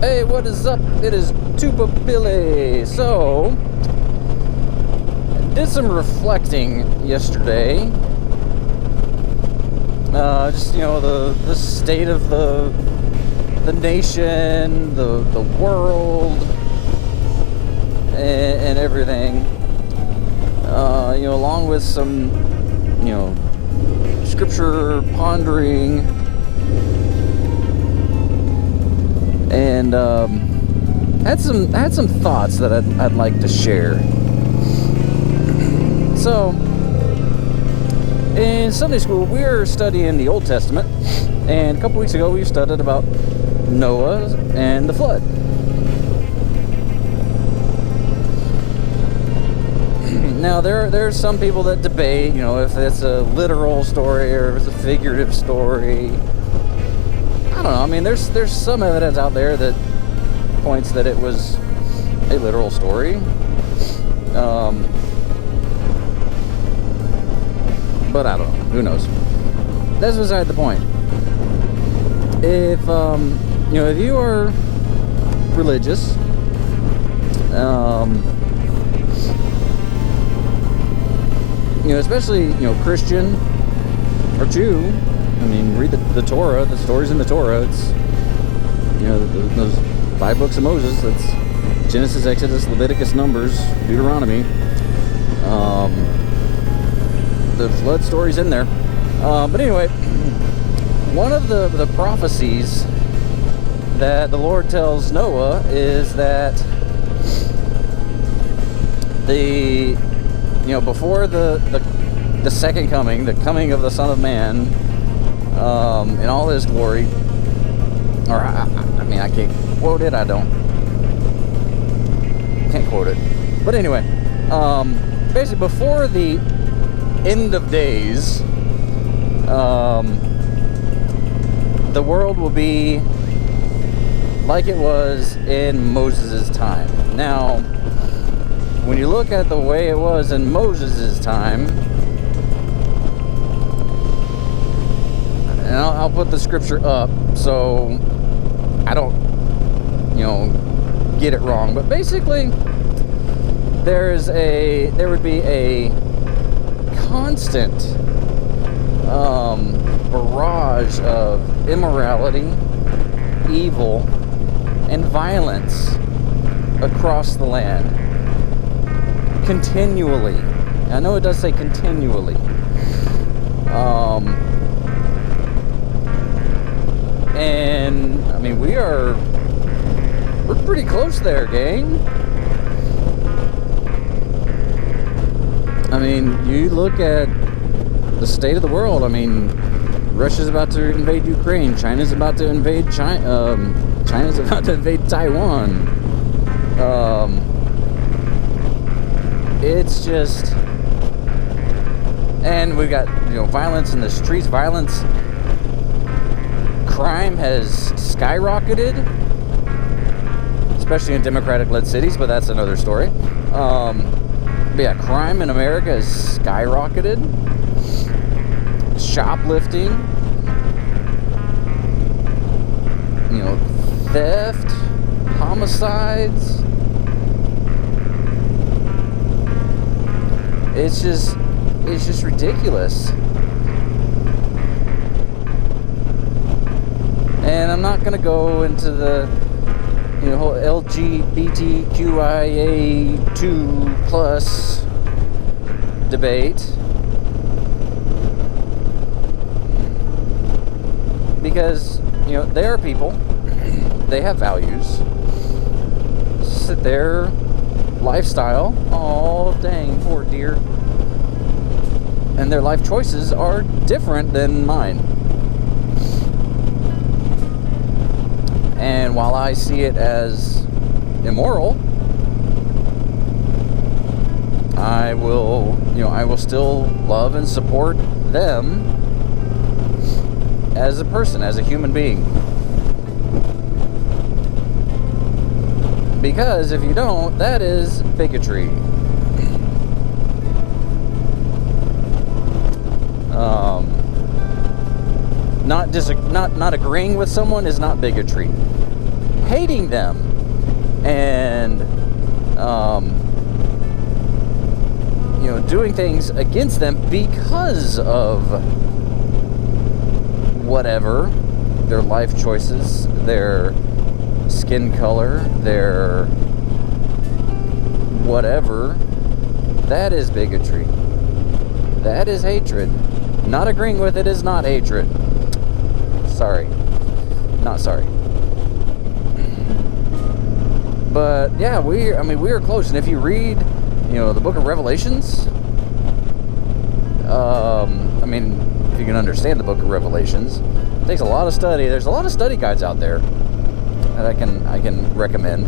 Hey, what is up? It is Tuba Billy. So, I did some reflecting yesterday. Just, the state of the nation, the world, and everything. Along with some, scripture pondering. And had some thoughts that I'd like to share. So, in Sunday school, we were studying the Old Testament, and a couple weeks ago, we studied about Noah and the flood. Now, there's some people that debate, if it's a literal story or if it's a figurative story. I don't know. I mean, there's some evidence out there that points that it was a literal story. But I don't know. Who knows? That's beside the point. If if you are religious, especially Christian or Jew. I mean, read the Torah, the stories in the Torah. It's, those 5 books of Moses. That's Genesis, Exodus, Leviticus, Numbers, Deuteronomy. The flood story's in there. But anyway, one of the prophecies that the Lord tells Noah is that before the second coming, the coming of the Son of Man, in all his glory, or I can't quote it. Can't quote it. But anyway, basically before the end of days, the world will be like it was in Moses' time. Now, when you look at the way it was in Moses' time, and I'll put the scripture up so I don't, get it wrong. But basically, there would be a constant barrage of immorality, evil, and violence across the land. Continually. I know it does say continually. And I mean, we're pretty close there, gang. I mean, you look at the state of the world. I mean, Russia's about to invade Ukraine. China's about to invade China's about to invade Taiwan. It's just, and we've got violence in the streets. Crime has skyrocketed, especially in Democratic-led cities, but that's another story. But yeah, crime in America has skyrocketed. Shoplifting, theft, homicides. It's just ridiculous. And I'm not going to go into the whole LGBTQIA2 plus debate, because they are people, they have values, it's their lifestyle. Oh dang, poor dear. And their life choices are different than mine. And while I see it as immoral, I will still love and support them as a person, as a human being. Because if you don't, that is bigotry. Not agreeing with someone is not bigotry. hating them and doing things against them because of whatever, their life choices, their skin color, their whatever. That is bigotry. That is hatred. Not agreeing with it is not hatred. Sorry. Not sorry. But yeah, we are close. And if you read, the book of Revelations, if you can understand the book of Revelations, it takes a lot of study. There's a lot of study guides out there that I can recommend.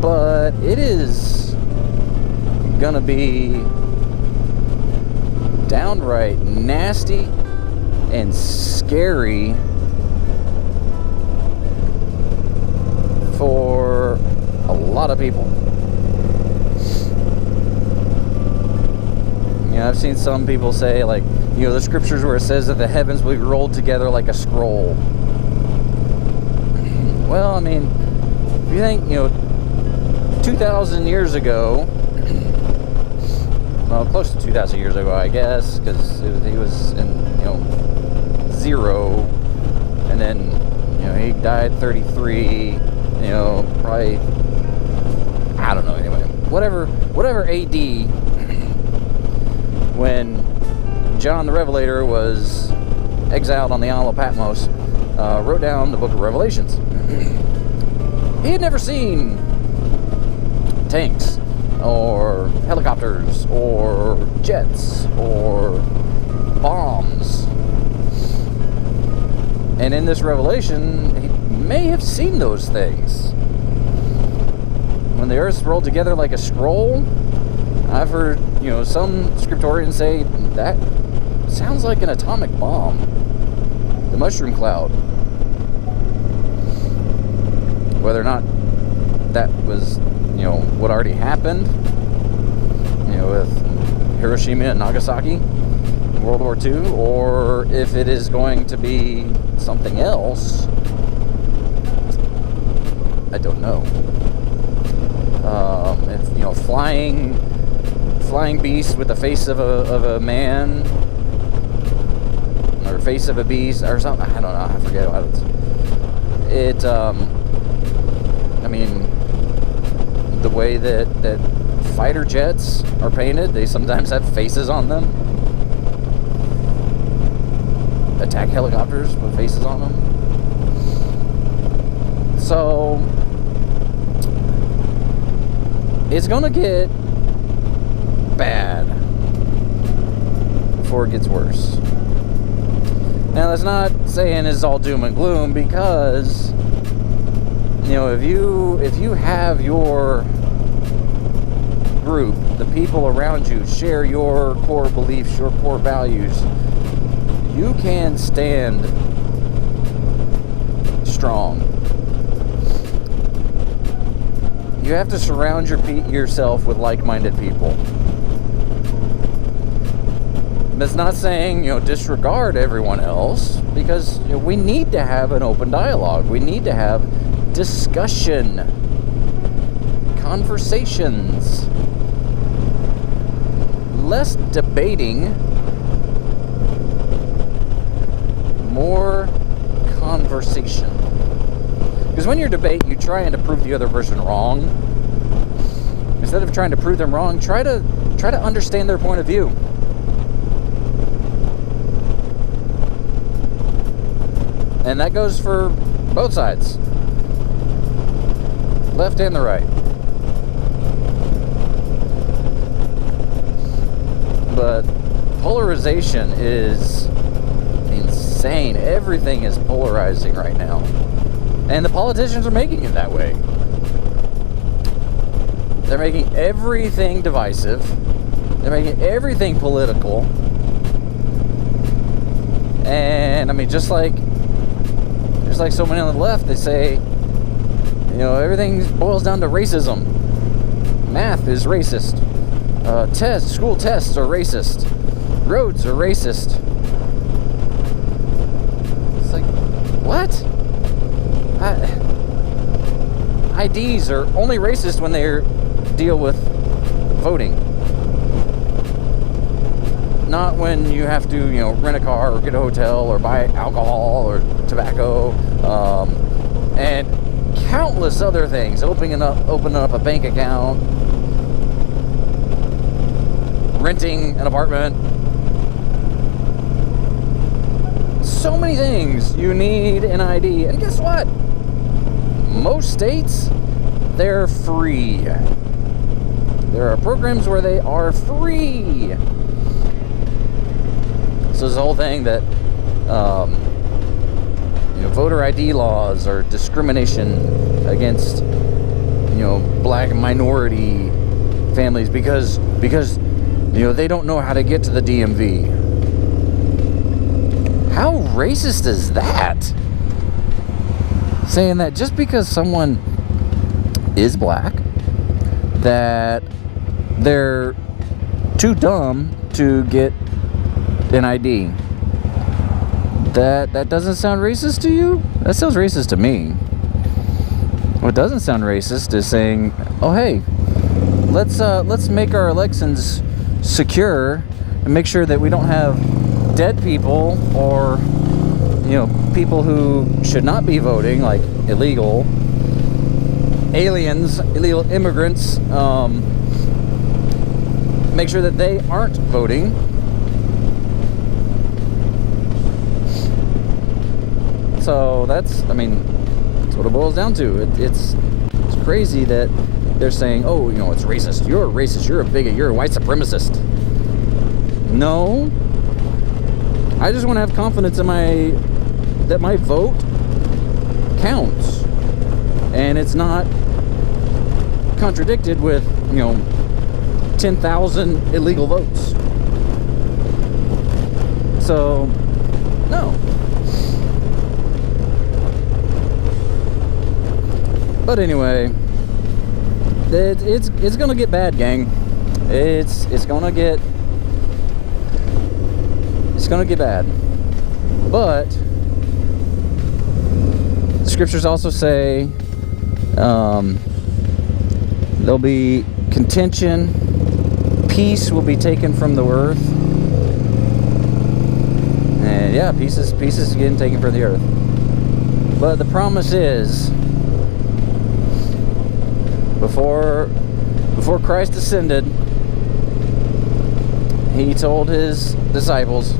But it is gonna be downright nasty and scary for a lot of people. I've seen some people say, like, the scriptures where it says that the heavens will be rolled together like a scroll. Well, if you think, 2,000 years ago, well, close to 2,000 years ago, I guess, because he was in, 0, and then, he died 33, probably, I don't know, anyway, whatever AD, when John the Revelator was exiled on the Isle of Patmos, wrote down the book of Revelations. He had never seen tanks, or helicopters, or jets, or bombs. And in this revelation, he may have seen those things. When the earth's rolled together like a scroll, I've heard, some scriptorians say that sounds like an atomic bomb. The mushroom cloud. Whether or not that was, what already happened, with Hiroshima and Nagasaki in World War II, or if it is going to be something else, I don't know. If, flying beast with the face of a man, or face of a beast, or something, I don't know, I forget what it's. The way that fighter jets are painted, they sometimes have faces on them. Attack helicopters with faces on them. So it's gonna get bad before it gets worse. Now, that's not saying it's all doom and gloom, because if you have your group, the people around you, share your core beliefs, your core values, you can stand strong. You have to surround yourself with like-minded people. That's not saying, disregard everyone else, because we need to have an open dialogue. We need to have discussion, conversations, less debating, more conversation. Because when you debate, you're trying to prove the other person wrong. Instead of trying to prove them wrong, try to understand their point of view. And that goes for both sides, left and the right. But polarization is insane. Everything is polarizing right now. And the politicians are making it that way. They're making everything divisive. They're making everything political. And just like so many on the left, they say, everything boils down to racism. Math is racist. School tests are racist. Roads are racist. It's like, What? IDs are only racist when they deal with voting. Not when you have to, rent a car or get a hotel or buy alcohol or tobacco, and countless other things. Opening up a bank account, renting an apartment. So many things you need an ID. And guess what? Most states, they're free. There are programs where they are free. So this whole thing that voter ID laws are discrimination against black and minority families because they don't know how to get to the DMV. How racist is that? Saying that just because someone is black, that they're too dumb to get an ID. That doesn't sound racist to you? That sounds racist to me. What doesn't sound racist is saying, "Oh hey, let's make our elections secure and make sure that we don't have dead people or people who should not be voting, like illegal aliens, illegal immigrants. Make sure that they aren't voting." So that's what it boils down to. It's crazy that they're saying, "Oh, it's racist. You're a racist. You're a bigot. You're a white supremacist." No. I just want to have confidence in that my vote counts, and it's not contradicted with 10,000 illegal votes. So, no. But anyway, it's gonna get bad, gang. It's gonna get bad. But the scriptures also say there'll be contention, peace will be taken from the earth. And yeah, peace is getting taken from the earth. But the promise is, before Christ ascended, he told his disciples,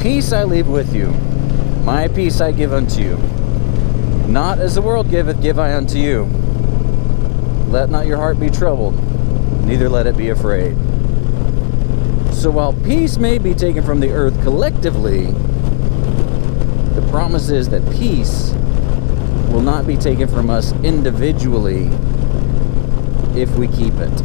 "Peace I leave with you, my peace I give unto you. Not as the world giveth, give I unto you. Let not your heart be troubled, neither let it be afraid." So while peace may be taken from the earth collectively, the promise is that peace will not be taken from us individually if we keep it.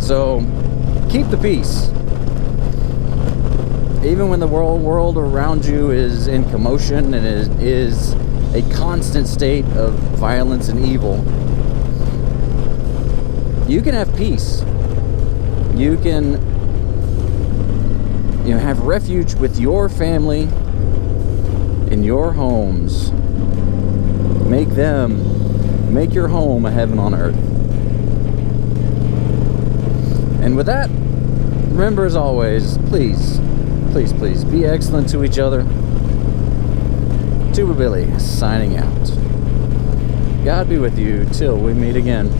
So keep the peace. Even when the world around you is in commotion and is a constant state of violence and evil, you can have peace. You can have refuge with your family in your homes. Make your home a heaven on earth. And with that, remember, as always, please be excellent to each other. Tuba Billy signing out. God be with you till we meet again.